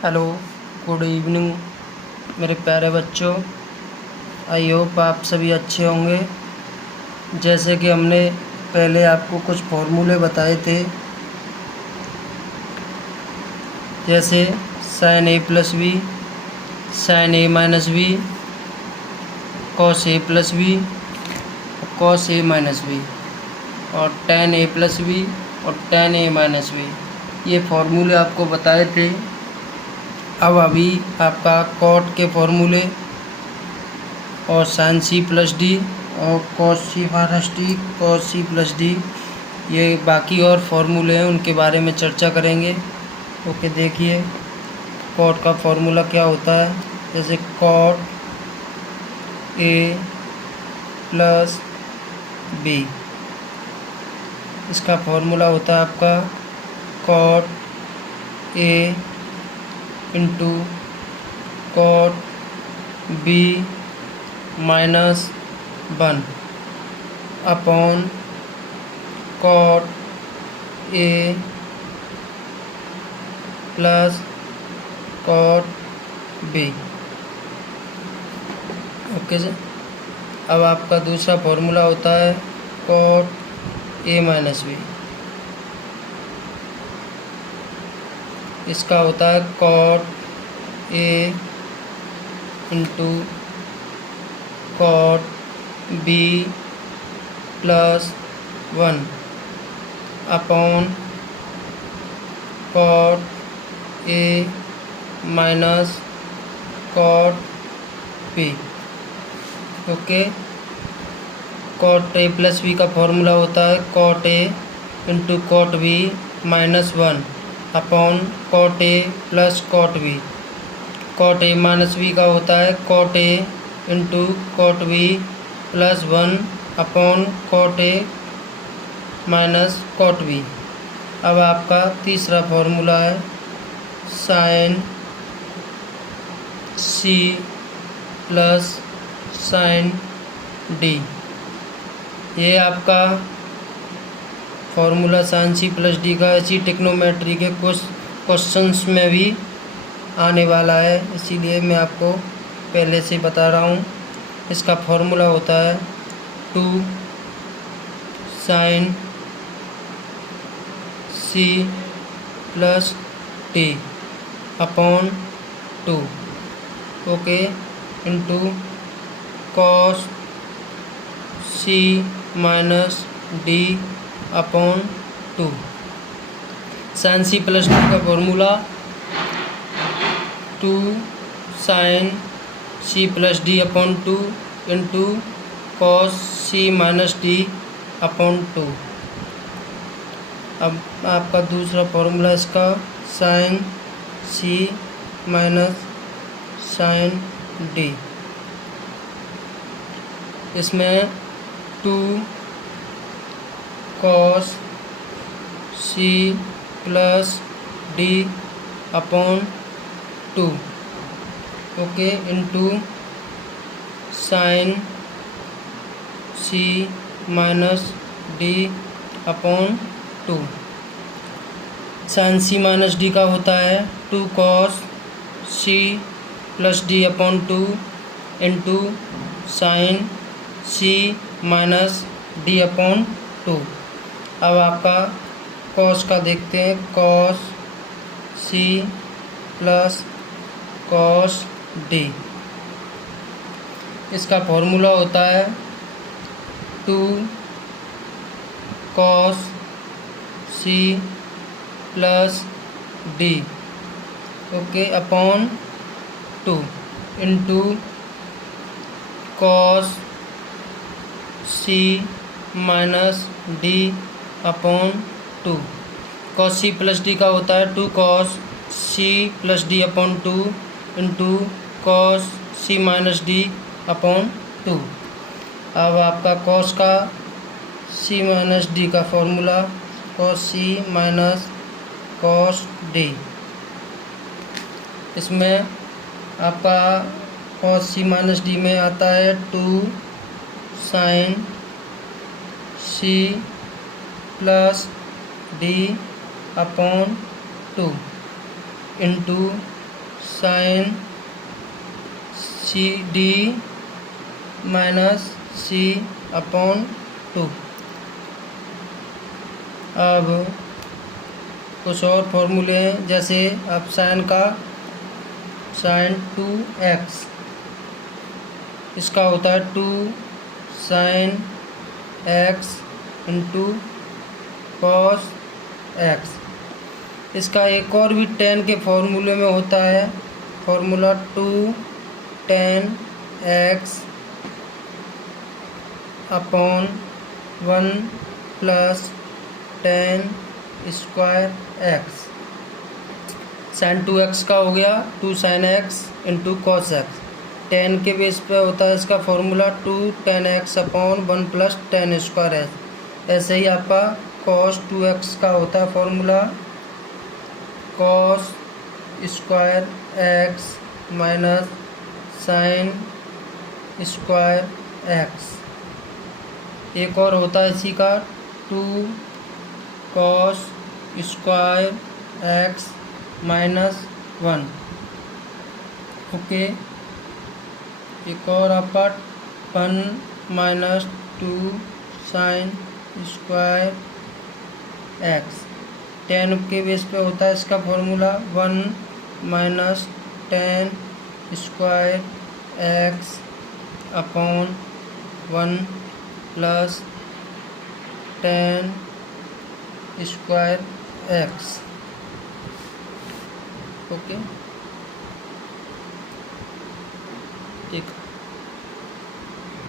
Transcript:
Hello, good evening मेरे प्यारे बच्चों। आई होप आप सभी अच्छे होंगे। जैसे कि हमने पहले आपको कुछ फॉर्मूले बताए थे, जैसे sign A plus B, sign A minus B, cos A plus B, cos A minus B, और टेन ए प्लस बी और टेन ए माइनस बी, ये फार्मूले आपको बताए थे। अब अभी आपका कॉट के फार्मूले और साइन सी प्लस डी और cos C minus D, cos C plus D, ये बाकी और फार्मूले हैं, उनके बारे में चर्चा करेंगे। ओके, देखिए कॉट का फार्मूला क्या होता है। जैसे कॉट ए प्लस बी, इसका फार्मूला होता है आपका cot A into cot B minus 1 upon cot A plus cot B. Okay sir. अब आपका दूसरा फॉर्मूला होता है कॉट ए माइनस बी, इसका होता है cot A into cot B plus 1 upon cot A minus cot B. Okay, cot A plus B का formula होता है cot A into cot B minus 1 upon cot A plus cot B. Cot A minus B का होता है cot A into cot B plus 1 upon cot A minus cot B. अब आपका तीसरा formula है sine C plus sine D. ये आपका formula sine C plus D का इसी ट्रिग्नोमेट्री के कुछ क्वेश्चंस में भी आने वाला है, इसीलिए मैं आपको पहले से बता रहा हूँ। इसका फॉर्मूला होता है 2 sine C plus T upon 2, okay, into cos C minus D upon 2। Sine C plus D का formula 2 sine C plus D upon 2 into cos C minus D upon 2। अब आपका दूसरा फॉर्मूला इसका sine C minus sine D, इसमें 2 cos C plus D upon 2, okay, into sine C minus D upon 2। Sine C minus D का होता है 2 cos C plus D upon 2 into sine C minus D upon 2। अब आपका cos का देखते हैं, cos C plus cos D, इसका formula होता है 2 cos C plus D, okay, upon 2 into cos C minus D upon 2। Cos C plus D का होता है 2 cos C plus D upon 2 into cos C minus D upon 2। अब आपका cos का सी minus D का formula cos C minus cos D, इसमें आपका cos C minus D में आता है 2 sine C plus D upon 2 into sine C D minus C upon 2। अब कुछ और फॉर्मूले हैं, जैसे अब साइन 2x, इसका होता है 2 sign x into cos x। इसका एक और भी tan के फॉर्मूले में होता है, formula 2 tan x upon 1 plus tan square x। Sine 2x का हो गया 2 sign x into cos x। tan के बेस पे होता है इसका formula 2 tan x upon 1 plus tan square x। ऐसे ही आपका cos 2x का होता है formula cos square x minus sine square x। एक और होता है इसी का 2 cos square x minus 1। Okay, एक और आपका 1 minus 2 sign square x। tan के बेस पे होता है इसका formula 1 minus tan square x upon 1 plus tan square x। Okay, एक